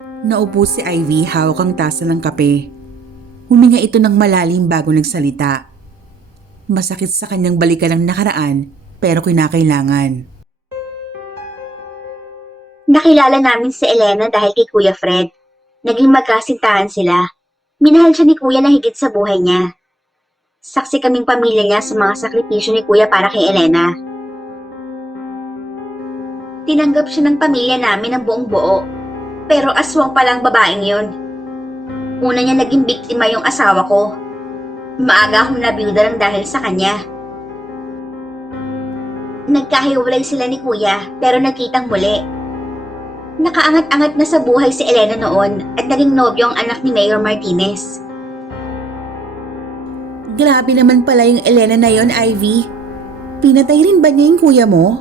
Naupo si Ivy hawak ang tasa ng kape. Huminga ito ng malalim bago nagsalita. Masakit sa kanyang balikan ang nakaraan pero kinakailangan. Nakilala namin si Elena dahil kay Kuya Fred. Naging magkasintahan sila. Minahal siya ni Kuya na higit sa buhay niya. Saksi kaming pamilya niya sa mga sakripisyo ni Kuya para kay Elena. Tinanggap siya ng pamilya namin ng buong buo. Pero aswang palang babaeng yun. Una niya naging biktima yung asawa ko. Maaga akong nabiyuda lang dahil sa kanya. Nagkahiwalay sila ni Kuya pero nagkitang muli. Nakaangat-angat na sa buhay si Elena noon at naging nobyo ang anak ni Mayor Martinez. Grabe naman pala yung Elena na yon, Ivy. Pinatay rin ba niya yung kuya mo?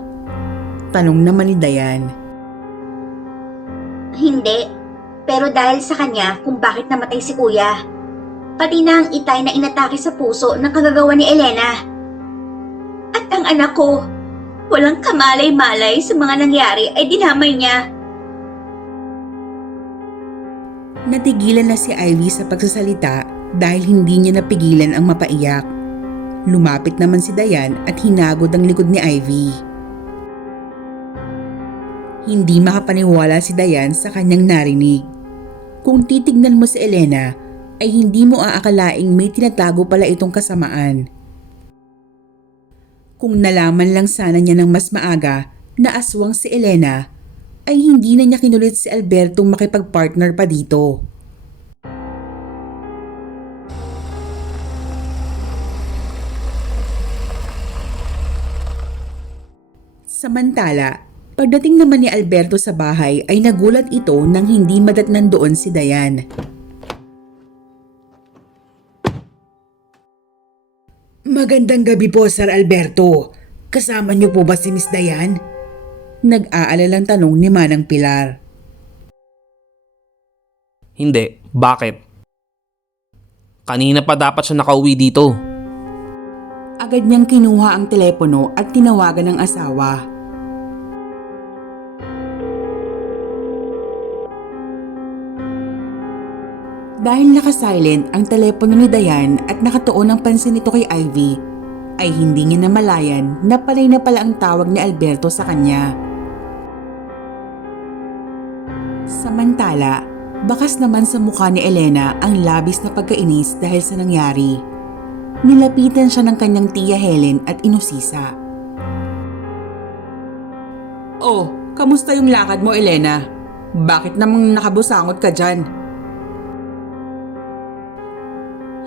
Tanong naman ni Dayan. Hindi, pero dahil sa kanya kung bakit namatay si Kuya. Pati na ang itay na inatake sa puso ng kagagawa ni Elena. At ang anak ko, walang kamalay-malay sa mga nangyari ay dinamay niya. Natigilan na si Ivy sa pagsasalita dahil hindi niya napigilan ang mapaiyak. Lumapit naman si Dayan at hinagod ang likod ni Ivy. Hindi makapaniwala si Dayan sa kanyang narinig. Kung titignan mo si Elena, ay hindi mo aakalaing may tinatago pala itong kasamaan. Kung nalaman lang sana niya ng mas maaga na aswang si Elena, ay hindi na niya kinulit si Albertong makipag-partner pa dito. Samantala, pagdating naman ni Alberto sa bahay ay nagulat ito nang hindi madatnan doon si Dayan. Magandang gabi po, Sir Alberto. Kasama niyo po ba si Miss Dayan? Nag-aalalang tanong ni Manang Pilar. Hindi. Bakit? Kanina pa dapat siya nakauwi dito. Agad niyang kinuha ang telepono at tinawagan ng asawa. Dahil nakasilent ang telepono ni Dayan at nakatuon ang pansin nito kay Ivy, ay hindi niya namalayan na palay na pala ang tawag ni Alberto sa kanya. Samantala, bakas naman sa mukha ni Elena ang labis na pagkainis dahil sa nangyari. Nilapitan siya ng kanyang tiya Helen at inusisa. Oh, kamusta yung lakad mo, Elena? Bakit namang nakabusangot ka dyan?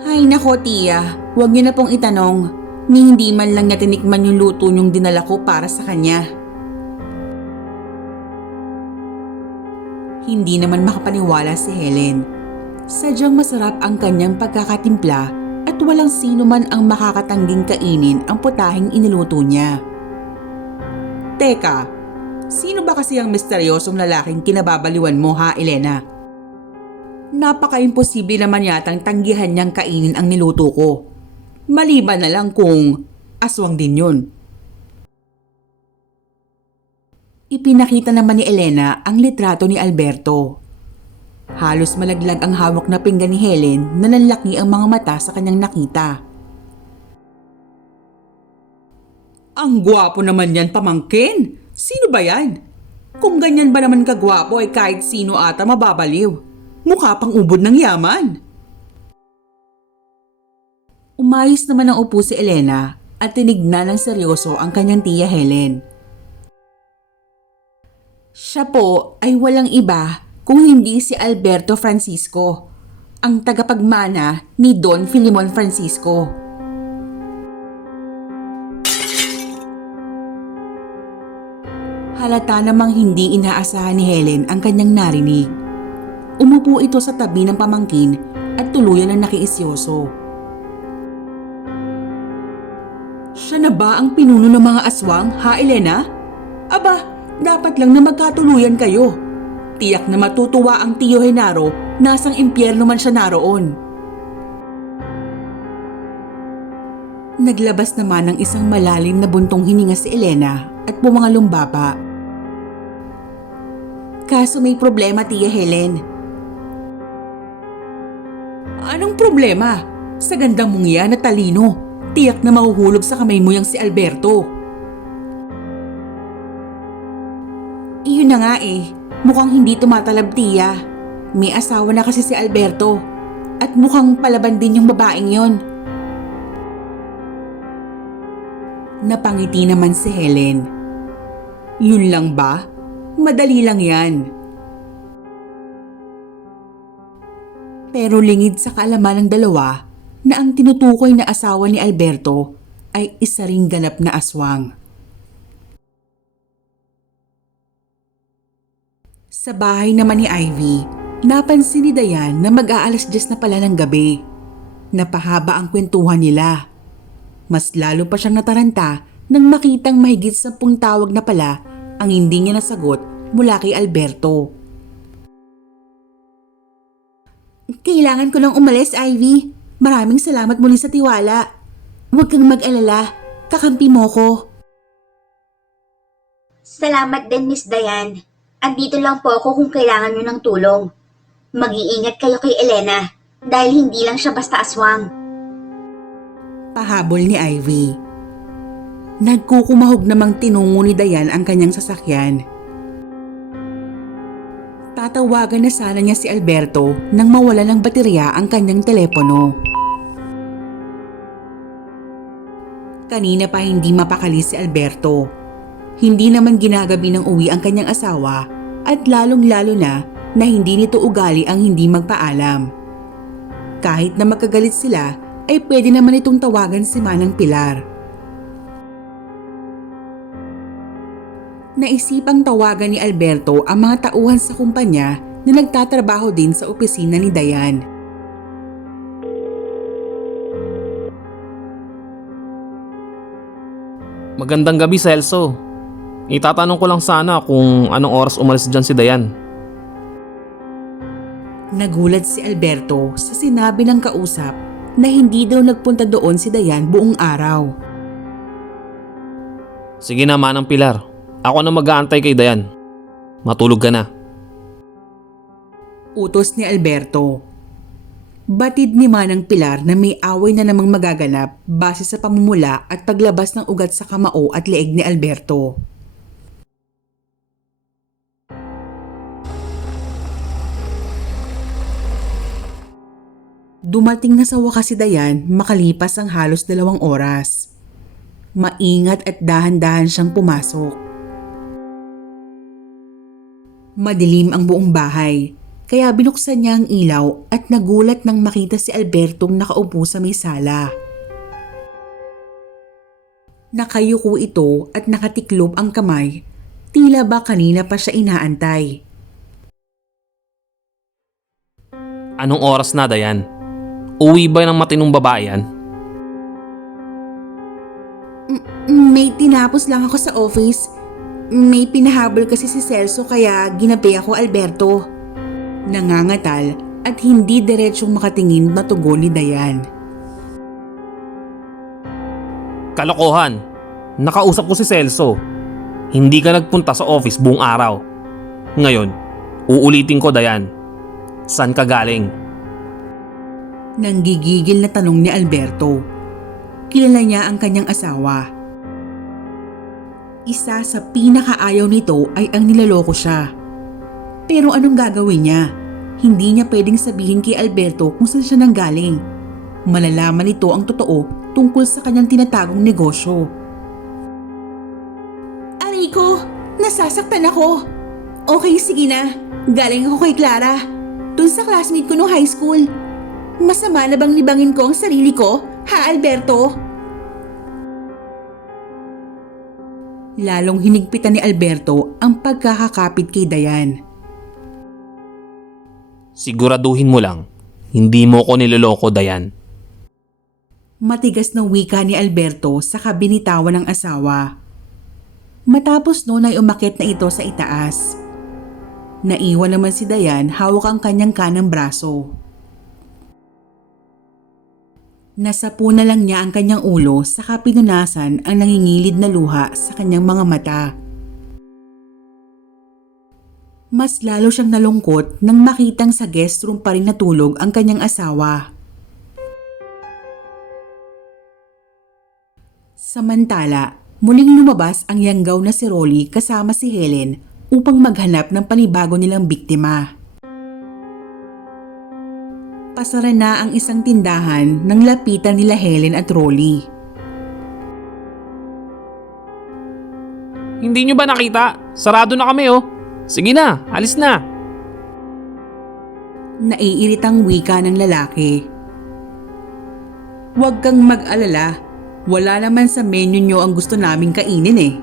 Ay nako tiya, huwag niyo na pong itanong. Ni hindi man lang niya tinikman yung luto niyong dinala ko para sa kanya. Hindi naman makapaniwala si Helen. Sadyang masarap ang kanyang pagkakatimpla at walang sino man ang makakatangging kainin ang putahing iniluto niya. Teka, sino ba kasi ang misteryosong lalaking kinababaliwan mo ha, Elena? Napaka-imposible naman yatang tanggihan niyang kainin ang niluto ko. Maliban na lang kung aswang din yun. Ipinakita naman ni Elena ang litrato ni Alberto. Halos malaglag ang hawak na pinggan ni Helen na nanlaki ang mga mata sa kanyang nakita. Ang gwapo naman yan, pamangkin! Sino ba yan? Kung ganyan ba naman kagwapo ay kahit sino ata mababaliw. Mukha pang ubod ng yaman. Umayos naman ang upo si Elena at tinignan ng seryoso ang kanyang tiya Helen. Siya po ay walang iba kung hindi si Alberto Francisco, ang tagapagmana ni Don Filimon Francisco. Halata namang hindi inaasahan ni Helen ang kanyang narinig. Umupo ito sa tabi ng pamangkin at tuluyan ang nakiisyoso. Siya na ba ang pinuno ng mga aswang, ha Elena? Aba, dapat lang na magkatuluyan kayo. Tiyak na matutuwa ang Tio Genaro, nasang impyerno man siya naroon. Naglabas naman ng isang malalim na buntong hininga si Elena at bumangalumbaba. Kaso may problema, Tia Helen. Anong problema? Sa gandang mong yan na talino, tiyak na mahuhulog sa kamay mo yang si Alberto. Iyon na nga eh, mukhang hindi tumatalab, Tia. May asawa na kasi si Alberto at mukhang palaban din yung babaeng yon. Napangiti naman si Helen. Yun lang ba? Madali lang yan. Pero lingid sa kaalaman ng dalawa na ang tinutukoy na asawa ni Alberto ay isa ring ganap na aswang. Sa bahay naman ni Ivy, napansin ni Dayan na mag-aalas 10 na pala ng gabi. Napahaba ang kwentuhan nila. Mas lalo pa siyang nataranta nang makitang mahigit 10 tawag na pala ang hindi niya nasagot mula kay Alberto. Kailangan ko lang umalis, Ivy. Maraming salamat muli sa tiwala. Huwag kang mag-alala. Kakampi mo ko. Salamat din, Miss Dayan. Andito lang po ako kung kailangan nyo ng tulong. Mag-iingat kayo kay Elena dahil hindi lang siya basta aswang. Pahabol ni Ivy. Nagkukumahog namang tinungo ni Dayan ang kanyang sasakyan. Tatawagan na sana niya si Alberto nang mawala ng baterya ang kanyang telepono. Kanina pa hindi mapakali si Alberto. Hindi naman ginagabi ng uwi ang kanyang asawa at lalong-lalo na hindi nito ugali ang hindi magpaalam. Kahit na magkagalit sila ay pwede naman itong tawagan si Manang Pilar. Naisipang tawagan ni Alberto ang mga tauhan sa kumpanya na nagtatrabaho din sa opisina ni Dayan. Magandang gabi, Celso. Itatanong ko lang sana kung anong oras umalis dyan si Dayan. Nagulat si Alberto sa sinabi ng kausap na hindi daw nagpunta doon si Dayan buong araw. Sige na, Manang Pilar. Ako na mag-aantay kay Dayan. Matulog ka na. Utos ni Alberto. Batid ni Manang Pilar na may away na namang magaganap base sa pamumula at paglabas ng ugat sa kamao at leeg ni Alberto. Dumating na sa wakas si Dayan makalipas ang halos 2 oras. Maingat at dahan-dahan siyang pumasok. Madilim ang buong bahay, kaya binuksan niya ang ilaw at nagulat nang makita si Albertong nakaupo sa may sala. Nakayuko ito at nakatiklop ang kamay, tila ba kanina pa siya inaantay. Anong oras na, Dayan? Uwi ba ng matinong babae yan? May tinapos lang ako sa office. May pinahabol kasi si Celso kaya ginabi ako, Alberto. Nangangatal at hindi diretsyong makatingin na tugon ni Dayan. Kalokohan! Nakausap ko si Celso. Hindi ka nagpunta sa office buong araw. Ngayon, uulitin ko, Dayan. Saan ka galing? Nanggigigil na tanong ni Alberto. Kilala niya ang kanyang asawa. Isa sa pinakaayaw nito ay ang nilaloko siya. Pero anong gagawin niya? Hindi niya pwedeng sabihin kay Alberto kung saan siya nanggaling. Malalaman nito ang totoo tungkol sa kanyang tinatagong negosyo. Aray ko! Nasasaktan ako! Okay, sige na. Galing ako kay Clara. Dun sa classmate ko no high school. Masama na bang libangin ko ang sarili ko? Ha, Alberto? Lalong hinigpitan ni Alberto ang pagkakakapit kay Dayan. Siguraduhin mo lang, hindi mo ko niloloko, Dayan. Matigas na wika ni Alberto sa kabinitawan ng asawa. Matapos noon ay umakyat na ito sa itaas. Naiwan naman si Dayan hawak ang kanyang kanang braso. Nasapo na lang niya ang kanyang ulo saka pinunasan ang nangingilid na luha sa kanyang mga mata. Mas lalo siyang nalungkot nang makitang sa guest room pa rin natulog ang kanyang asawa. Samantala, muling lumabas ang yanggaw na si Rolly kasama si Helen upang maghanap ng panibago nilang biktima. Pasara na ang isang tindahan nang lapitan nila Helen at Rolly. Hindi nyo ba nakita? Sarado na kami oh. Sige na, alis na. Naiiritang wika ng lalaki. Huwag kang mag-alala, wala naman sa menu nyo ang gusto naming kainin eh.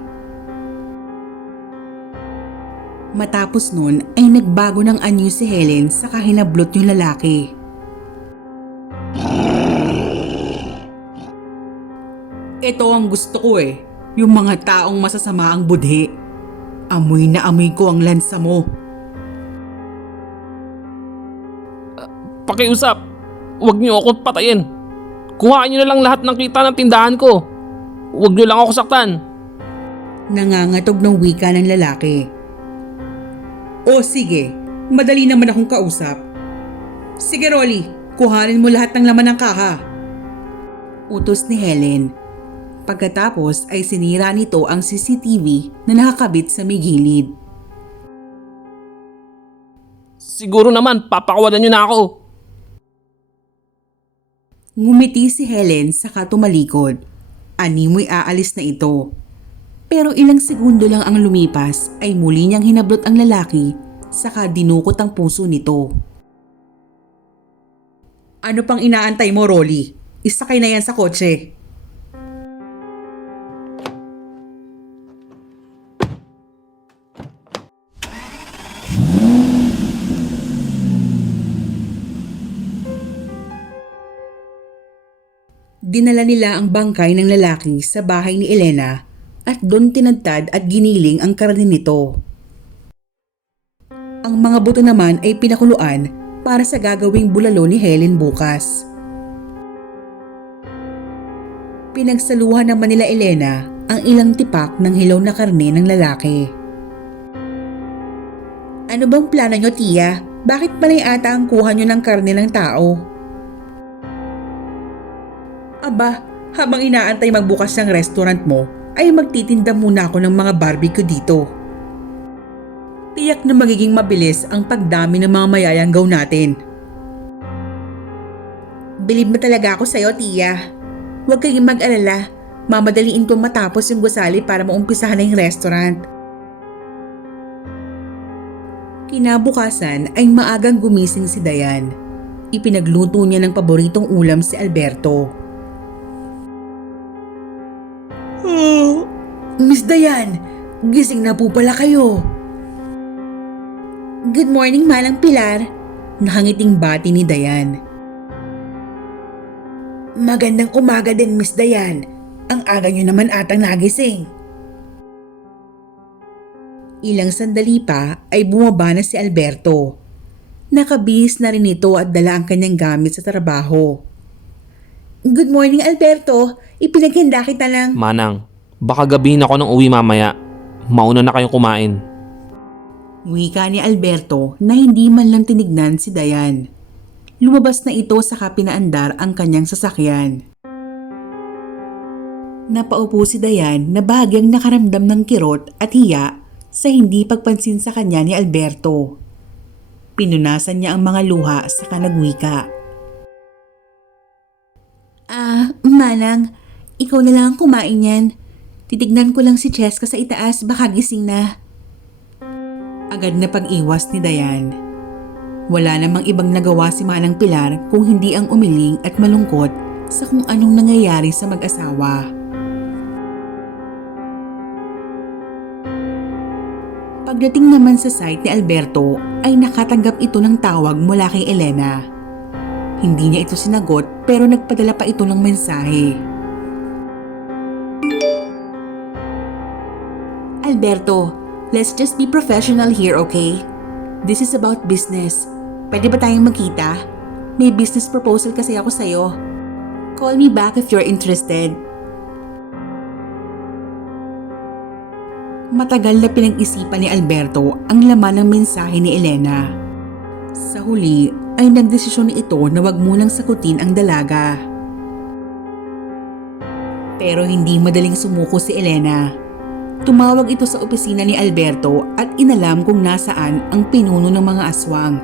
Matapos nun ay nagbago ng anyo si Helen sa kahinablot yung lalaki. Ito ang gusto ko eh, yung mga taong masasama ang budhi. Amoy na amoy ko ang lansa mo. Pakiusap, huwag nyo ako patayin. Kuhaan nyo na lang lahat ng kita ng tindahan ko. Huwag nyo lang ako saktan. Nangangatog ng wika ng lalaki. O sige, madali naman akong kausap. Sige Rolly, kuhanin mo lahat ng laman ng kaha. Utos ni Helen. Pagkatapos ay sinira nito ang CCTV na nakakabit sa may gilid. Siguro naman papakawalan nyo na ako. Ngumiti si Helen saka tumalikod. Animoy aalis na ito. Pero ilang segundo lang ang lumipas ay muli niyang hinablot ang lalaki saka dinukot ang puso nito. Ano pang inaantay mo, Rolly? Isakay na yan sa kotse. Dinala nila ang bangkay ng lalaki sa bahay ni Elena at doon tinadtad at giniling ang karne nito. Ang mga buto naman ay pinakuluan para sa gagawing bulalo ni Helen bukas. Pinagsaluhan naman nila Elena ang ilang tipak ng hilaw na karne ng lalaki. Ano bang plano nyo, Tia? Bakit panay ata ang kuha nyo ng karne ng tao? Aba, habang inaantay magbukas ng restaurant mo, ay magtitinda muna ako ng mga barbecue dito. Tiyak na magiging mabilis ang pagdami ng mga mayayanggaw natin. Bilib na talaga ako sa'yo, Tia. Huwag kayong mag-alala, mamadaliin kong matapos yung gusali para maumpisahan na yung restaurant. Kinabukasan ay maagang gumising si Dayan. Ipinagluto niya ng paboritong ulam si Alberto. Miss Dayan, gising na po pala kayo. Good morning, Manang Pilar. Nakangiting bati ni Dayan. Magandang umaga din, Miss Dayan. Ang aga niyo naman atang nagising. Ilang sandali pa ay bumaba na si Alberto. Nakabihis na rin ito at dala ang kanyang gamit sa trabaho. Good morning, Alberto. Ipinaghanda kita lang. Manang, baka gabihin ako ng uwi mamaya. Mauna na kayong kumain. Wika ni Alberto na hindi man lang tinignan si Dayan. Lumabas na ito sa pinaandar ang kanyang sasakyan. Napaupo si Dayan na bahagyang nakaramdam ng kirot at hiya sa hindi pagpansin sa kanya ni Alberto. Pinunasan niya ang mga luha sa nagwika. Manang, ikaw na lang ang kumain yan. Titignan ko lang si Cheska sa itaas, baka gising na. Agad na pag-iwas ni Dayan. Wala namang ibang nagawa si Manang Pilar kung hindi ang umiling at malungkot sa kung anong nangyayari sa mag-asawa. Pagdating naman sa site ni Alberto ay nakatanggap ito ng tawag mula kay Elena. Hindi niya ito sinagot pero nagpadala pa ito ng mensahe. Alberto, let's just be professional here, okay? This is about business. Pwede ba tayong magkita? May business proposal kasi ako sa'yo. Call me back if you're interested. Matagal na pinag-isipan ni Alberto ang laman ng mensahe ni Elena. Sa huli ay nagdesisyon ito na wag munang sagutin ang dalaga. Pero hindi madaling sumuko si Elena. Tumawag ito sa opisina ni Alberto at inalam kung nasaan ang pinuno ng mga aswang.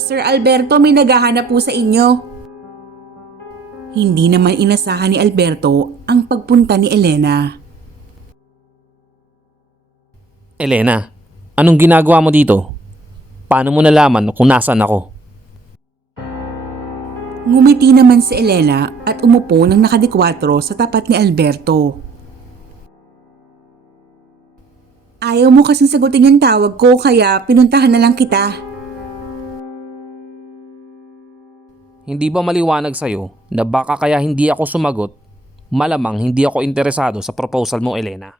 Sir Alberto, may naghahanap po sa inyo. Hindi naman inasahan ni Alberto ang pagpunta ni Elena. Elena, anong ginagawa mo dito? Paano mo nalaman kung nasaan ako? Ngumiti naman si Elena at umupo ng nakadikwatro sa tapat ni Alberto. Ayaw mo kasing sagutin yung tawag ko kaya pinuntahan na lang kita. Hindi ba maliwanag sa'yo na baka kaya hindi ako sumagot, malamang hindi ako interesado sa proposal mo, Elena?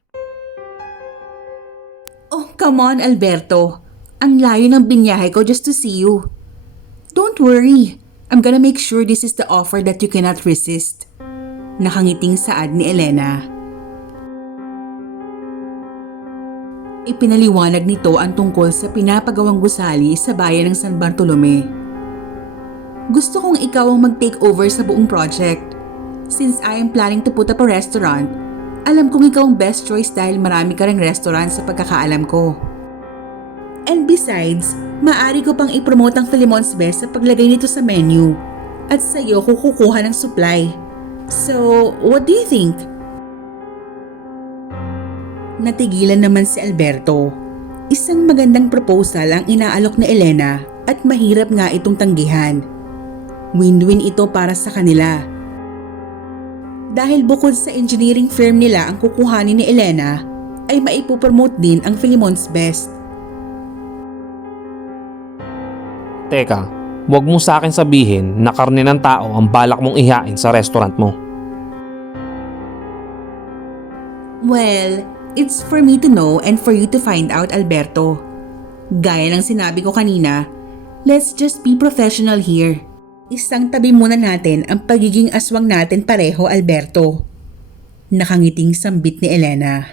Oh, come on Alberto. Ang layo ng binyahe ko just to see you. Don't worry. I'm gonna make sure this is the offer that you cannot resist. Nakangiting saad ni Elena. Ipinaliwanag nito ang tungkol sa pinapagawang gusali sa bayan ng San Bartolome. Gusto kong ikaw ang mag-take over sa buong project. Since I am planning to put up a restaurant, alam kong ikaw ang best choice dahil marami ka ring restaurant sa pagkakaalam ko. And besides, maaari ko pang i-promote ang Filimon's Best sa paglagay nito sa menu. At sa iyo ko kukuha ng supply. So, what do you think? Natigilan naman si Alberto. Isang magandang proposal ang inaalok ni Elena at mahirap nga itong tanggihan. Win-win ito para sa kanila. Dahil bukod sa engineering firm nila ang kukuhanin ni Elena, ay maipopromote din ang Filimon's Best. Teka, huwag mo sa akin sabihin na karne ng tao ang balak mong ihain sa restaurant mo. Well, it's for me to know and for you to find out, Alberto. Gaya ng sinabi ko kanina, let's just be professional here. Isang tabi muna natin ang pagiging aswang natin pareho, Alberto. Nakangiting sambit ni Elena.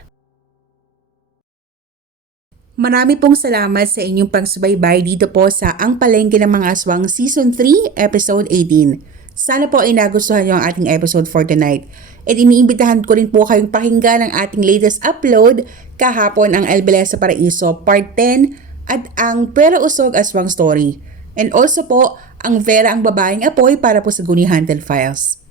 Marami pong salamat sa inyong pagsubaybay dito po sa Ang Palengke ng Mga Aswang Season 3, Episode 18. Sana po ay nagustuhan niyo ang ating episode for tonight. At iniimbitahan ko rin po kayong pakinggan ang ating latest upload kahapon ang El Beleza Paraiso Part 10 at ang Pwera Usog Aswang Story. And also po, ang Vera ang babaeng apoy para po sa Guni Haunted Files.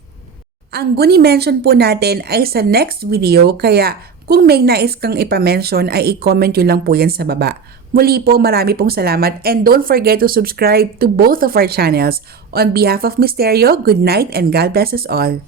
Ang Guni mention po natin ay sa next video kaya kung may nais kang ipamention ay i-comment nyo lang po yan sa baba. Muli po marami pong salamat and don't forget to subscribe to both of our channels. On behalf of Misterio, good night and God bless us all.